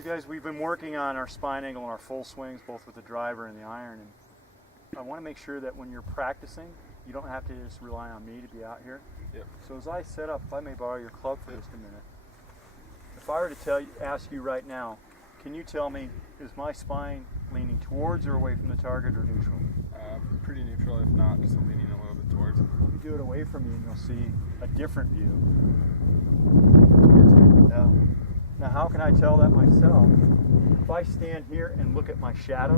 So guys, we've been working on our spine angle and our full swings, both with the driver and the iron. And I want to make sure that when you're practicing, you don't have to just rely on me to be out here. Yep. So as I set up, if I may borrow your club for just a minute. If I were to ask you right now, can you tell me, is my spine leaning towards or away from the target or neutral? Pretty neutral, if not just leaning a little bit towards. You do it away from you and you'll see a different view. Towards it. Yeah. Now how can I tell that myself? If I stand here and look at my shadow,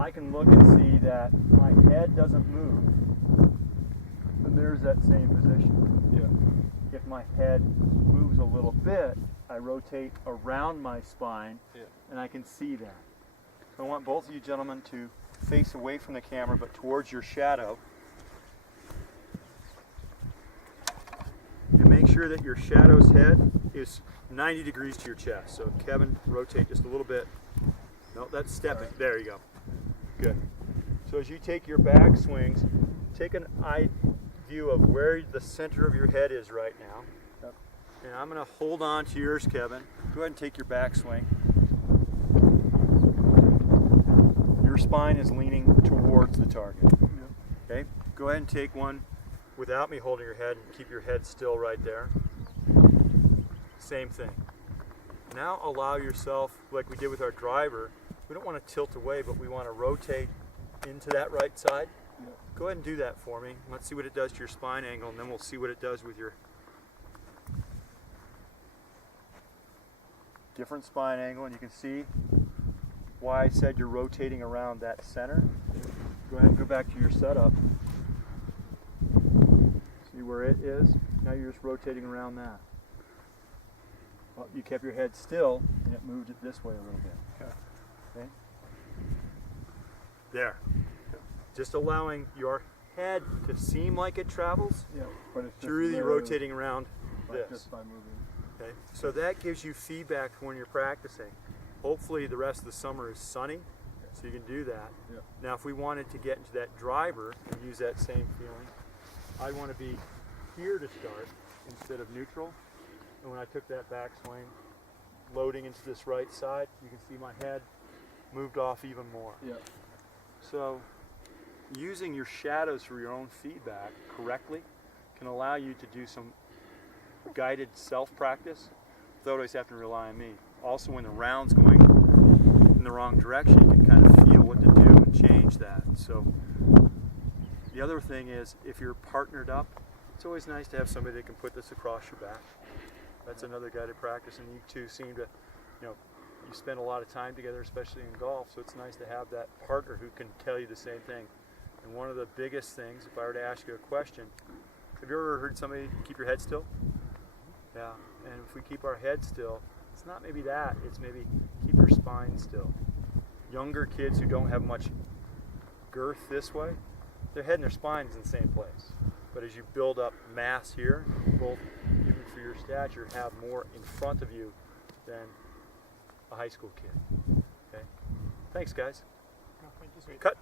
I can look and see that my head doesn't move, and there's that same position. Yeah. If my head moves a little bit, I rotate around my spine, Yeah. and I can see that. So I want both of you gentlemen to face away from the camera, but towards your shadow. And make sure that your shadow's head is 90 degrees to your chest. So Kevin, rotate just a little bit. No, that's stepping. There you go. Good. So as you take your back swings, take an eye view of where the center of your head is right now. Yep. And I'm going to hold on to yours, Kevin. Go ahead and take your back swing. Your spine is leaning towards the target. Yep. Okay? Go ahead and take one without me holding your head and keep your head still right there. Same thing. Now allow yourself, like we did with our driver, we don't want to tilt away, but we want to rotate into that right side. Yep. Go ahead and do that for me. Let's see what it does to your spine angle, and then we'll see what it does with your different spine angle. And you can see why I said you're rotating around that center. Go ahead and go back to your setup. See where it is? Now you're just rotating around that. Well, you kept your head still, and it moved it this way a little bit. Okay? There. Just allowing your head to seem like it travels, Yeah. But it's you're really rotating around like this. just by moving. Okay? So that gives you feedback when you're practicing. Hopefully the rest of the summer is sunny, so you can do that. Yep. Now if we wanted to get into that driver and use that same feeling, I want to be here to start instead of neutral. And when I took that backswing, loading into this right side, you can see my head moved off even more. Yeah. So using your shadows for your own feedback correctly can allow you to do some guided self-practice without always having to rely on me. Also, when the round's going in the wrong direction, you can kind of feel what to do and change that. So the other thing is, if you're partnered up, it's always nice to have somebody that can put this across your back. That's another guided practice, and you two seem to, you spend a lot of time together, especially in golf, so it's nice to have that partner who can tell you the same thing. And one of the biggest things, if I were to ask you a question, have you ever heard somebody keep your head still? Yeah, and if we keep our head still, it's not maybe that, it's maybe keep your spine still. Younger kids who don't have much girth this way, their head and their spine is in the same place. But as you build up mass here, both even for your stature, have more in front of you than a high school kid. Okay? Thanks, guys. No, thank you, sweet. Cut.